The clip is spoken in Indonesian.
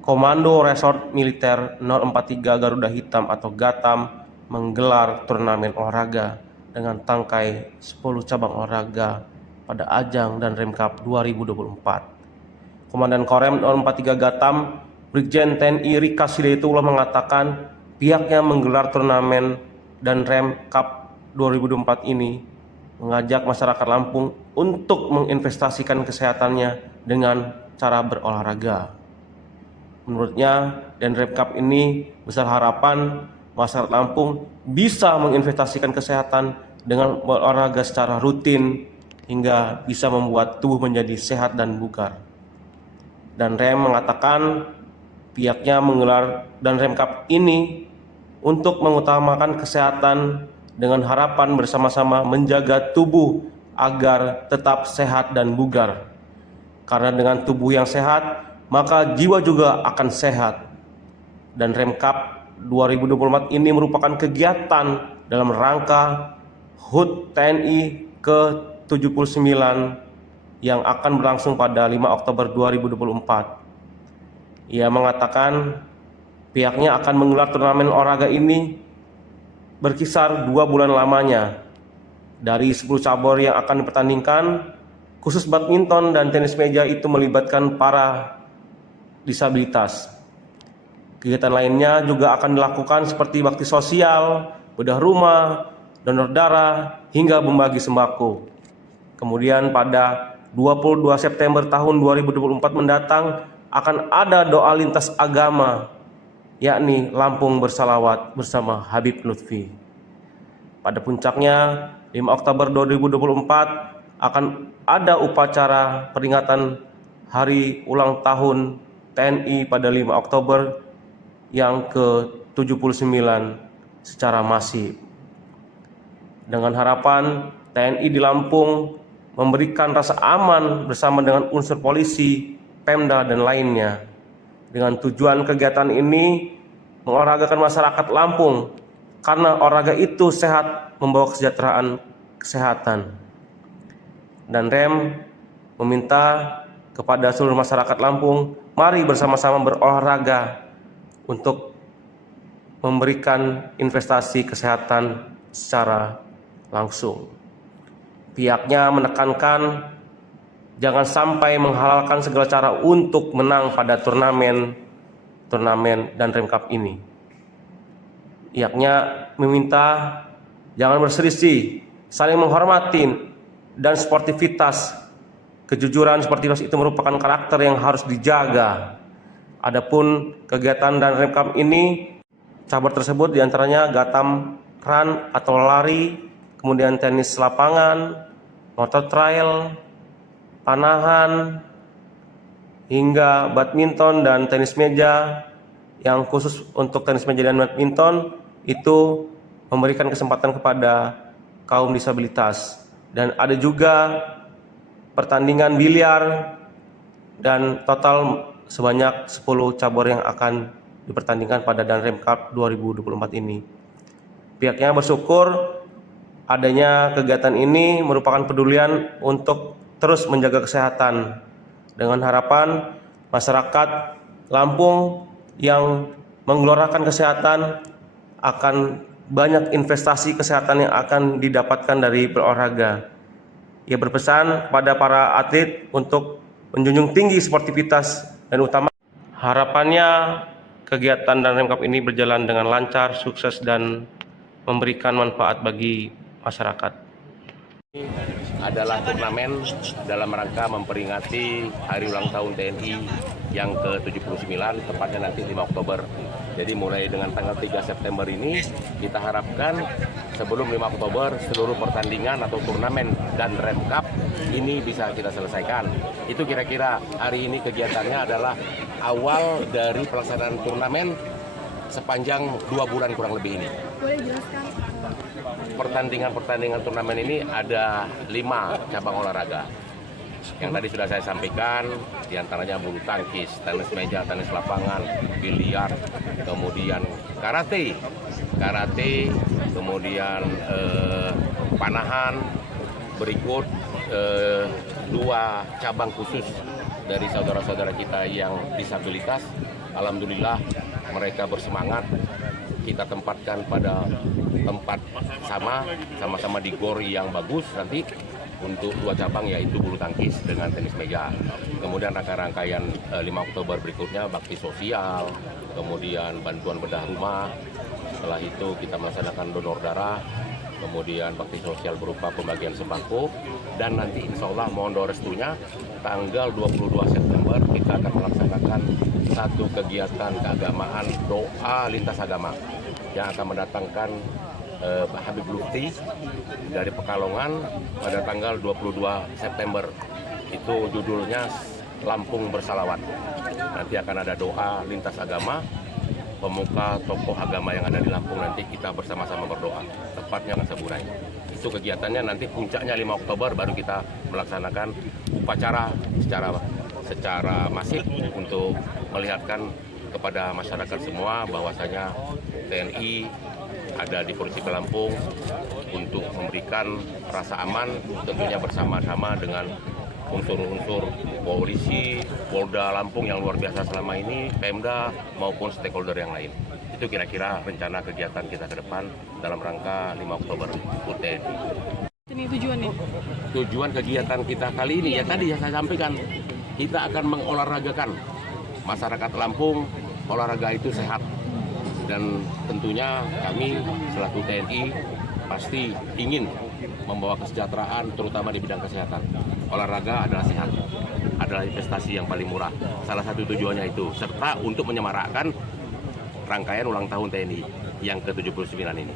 Komando Resort Militer 043 Garuda Hitam atau GATAM menggelar turnamen olahraga dengan tangkai 10 cabang olahraga pada ajang dan Remkap 2024. Komandan Korem 043 GATAM Brigjen TNI Rika Hidayatullah mengatakan pihaknya menggelar turnamen dan Remkap 2024 ini mengajak masyarakat Lampung untuk menginvestasikan kesehatannya dengan cara berolahraga. Menurutnya, dan Remkap ini besar harapan masyarakat Lampung bisa menginvestasikan kesehatan dengan berolahraga secara rutin hingga bisa membuat tubuh menjadi sehat dan bugar. Dan Rem mengatakan pihaknya menggelar dan Remkap ini untuk mengutamakan kesehatan dengan harapan bersama-sama menjaga tubuh agar tetap sehat dan bugar. Karena dengan tubuh yang sehat, maka jiwa juga akan sehat. Dan Remkap 2024 ini merupakan kegiatan dalam rangka HUT TNI ke-79 yang akan berlangsung pada 5 Oktober 2024. Ia mengatakan pihaknya akan menggelar turnamen olahraga ini berkisar 2 bulan lamanya. Dari 10 cabur yang akan dipertandingkan, khusus badminton dan tenis meja itu melibatkan para disabilitas. Kegiatan lainnya juga akan dilakukan seperti bakti sosial, bedah rumah, donor darah, hingga membagi sembako. Kemudian pada 22 September tahun 2024 mendatang akan ada doa lintas agama, yakni Lampung bersalawat bersama Habib Lutfi. Pada puncaknya 5 Oktober 2024 akan ada upacara peringatan hari ulang tahun TNI pada 5 Oktober yang ke-79 secara masif. Dengan harapan TNI di Lampung memberikan rasa aman bersama dengan unsur polisi, Pemda dan lainnya. Dengan tujuan kegiatan ini mengolahragakan masyarakat Lampung karena olahraga itu sehat membawa kesejahteraan kesehatan. Dan Rem meminta kepada seluruh masyarakat Lampung, mari bersama-sama berolahraga untuk memberikan investasi kesehatan secara langsung. Pihaknya menekankan jangan sampai menghalalkan segala cara untuk menang pada turnamen dan Remkap ini. Pihaknya meminta jangan berselisih, saling menghormati, dan sportivitas. Kejujuran sportivitas itu merupakan karakter yang harus dijaga. Adapun kegiatan dan Remkap ini, cabur tersebut diantaranya GATAM run atau lari, kemudian tenis lapangan, motor trail, panahan, hingga badminton dan tenis meja. Yang khusus untuk tenis meja dan badminton itu memberikan kesempatan kepada kaum disabilitas. Dan ada juga pertandingan biliar dan total sebanyak 10 cabur yang akan dipertandingkan pada Danrem Cup 2024 ini. Pihaknya bersyukur adanya kegiatan ini merupakan pedulian untuk terus menjaga kesehatan dengan harapan masyarakat Lampung yang menggelorakan kesehatan akan banyak investasi kesehatan yang akan didapatkan dari berolahraga. Ia berpesan kepada para atlet untuk menjunjung tinggi sportivitas dan utama. Harapannya kegiatan Danrem Cup ini berjalan dengan lancar, sukses, dan memberikan manfaat bagi masyarakat. Ini adalah turnamen dalam rangka memperingati hari ulang tahun TNI yang ke-79, tepatnya nanti 5 Oktober. Jadi mulai dengan tanggal 3 September ini, kita harapkan sebelum 5 Oktober seluruh pertandingan atau turnamen dan Danrem Cup ini bisa kita selesaikan. Itu kira-kira hari ini kegiatannya adalah awal dari pelaksanaan turnamen sepanjang 2 bulan kurang lebih ini. Boleh jelaskan? Pertandingan turnamen ini ada 5 cabang olahraga. Yang tadi sudah saya sampaikan, diantaranya bulu tangkis, tenis meja, tenis lapangan, biliar, kemudian karate, kemudian panahan, berikut 2 cabang khusus dari saudara-saudara kita yang disabilitas. Alhamdulillah mereka bersemangat. Kita tempatkan pada tempat sama-sama di GOR yang bagus nanti untuk 2 cabang, yaitu bulu tangkis dengan tenis meja. Kemudian rangkaian 5 Oktober berikutnya bakti sosial, kemudian bantuan bedah rumah. Setelah itu kita melaksanakan donor darah, kemudian bakti sosial berupa pembagian sembako, dan nanti insya Allah mohon doa restunya tanggal 22 September kita akan melaksanakan satu kegiatan keagamaan doa lintas agama yang akan mendatangkan Pak Habib Lutfi dari Pekalongan pada tanggal 22 September. Itu judulnya Lampung Bersalawat. Nanti akan ada doa lintas agama, pemuka tokoh agama yang ada di Lampung nanti kita bersama-sama berdoa, tepatnya di Saburai. Itu kegiatannya nanti puncaknya 5 Oktober baru kita melaksanakan upacara secara masif untuk melihatkan kepada masyarakat semua bahwasanya TNI ada di Provinsi Lampung untuk memberikan rasa aman, tentunya bersama-sama dengan unsur-unsur polisi, Polda Lampung yang luar biasa selama ini, Pemda maupun stakeholder yang lain. Itu kira-kira rencana kegiatan kita ke depan dalam rangka 5 Oktober UTN. Ini tujuannya? Tujuan kegiatan kita kali ini ya tadi yang saya sampaikan, kita akan mengolahragakan masyarakat Lampung. Olahraga itu sehat, dan tentunya kami selaku TNI pasti ingin membawa kesejahteraan terutama di bidang kesehatan. Olahraga adalah sehat, adalah investasi yang paling murah. Salah satu tujuannya itu, serta untuk menyemarakkan rangkaian ulang tahun TNI yang ke-79 ini.